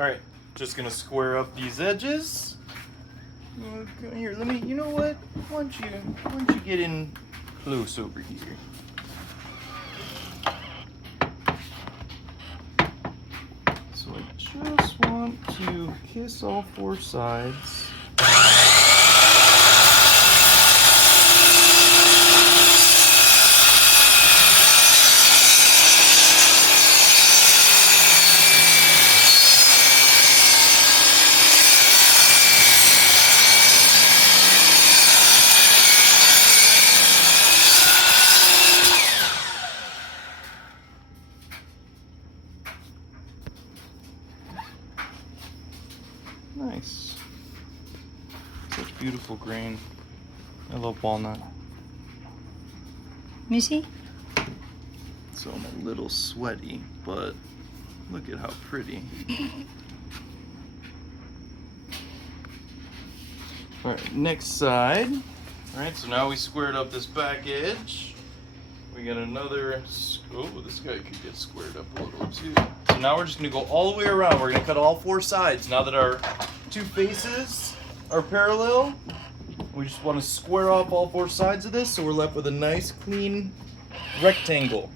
All right, just gonna square up these edges. Here, let me, you know what? Why don't you get in close over here? So I just want to kiss all four sides. Nice. Such beautiful grain. I love walnut. Let me see. So I'm a little sweaty, but look at how pretty. Alright, next side. Alright, so now we squared up this back edge. We got another, oh, this guy could get squared up a little too. So now we're just gonna go all the way around. We're gonna cut all four sides. Now that our two faces are parallel, we just wanna square off all four sides of this so we're left with a nice clean rectangle.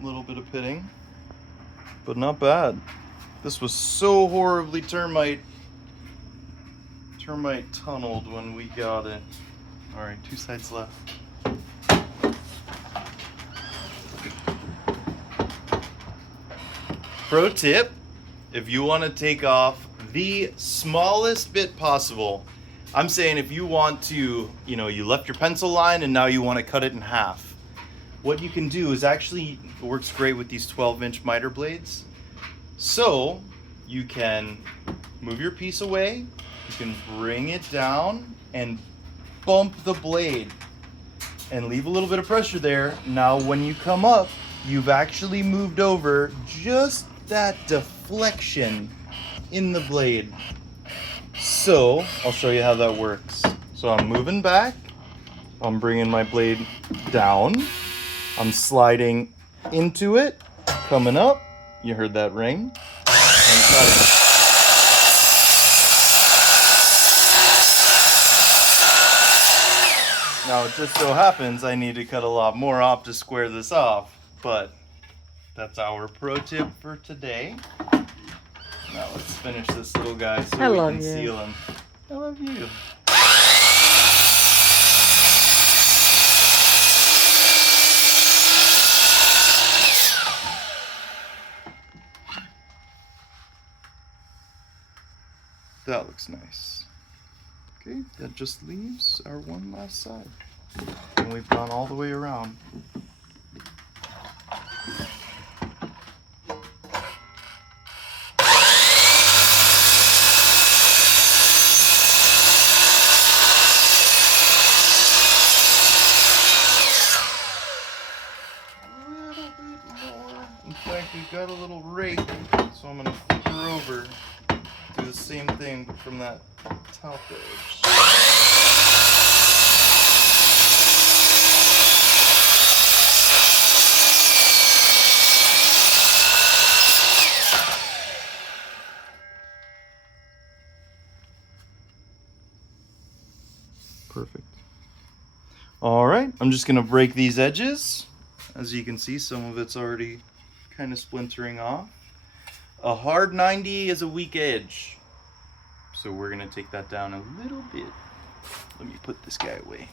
A little bit of pitting, but not bad. This was so horribly termite tunneled when we got it. All right, two sides left. Pro tip, if you want to take off the smallest bit possible, I'm saying if you want to, you left your pencil line and now you want to cut it in half. What you can do is actually, it works great with these 12-inch miter blades. So you can move your piece away, you can bring it down and bump the blade and leave a little bit of pressure there. Now when you come up, you've actually moved over just that deflection in the blade. So I'll show you how that works. So I'm moving back, I'm bringing my blade down, I'm sliding into it, coming up, you heard that ring, and cutting. Now it just so happens I need to cut a lot more off to square this off, but that's our pro tip for today. Now let's finish this little guy so we can seal him. I love you. That looks nice. Okay, that just leaves our one last side. And we've gone all the way around. A little bit more. In fact, we've got a little rake, so I'm gonna flip her over. Do the same thing but from that top edge. Perfect. All right, I'm just gonna break these edges. As you can see, some of it's already kind of splintering off. A hard 90 is a weak edge. So we're gonna take that down a little bit. Let me put this guy away.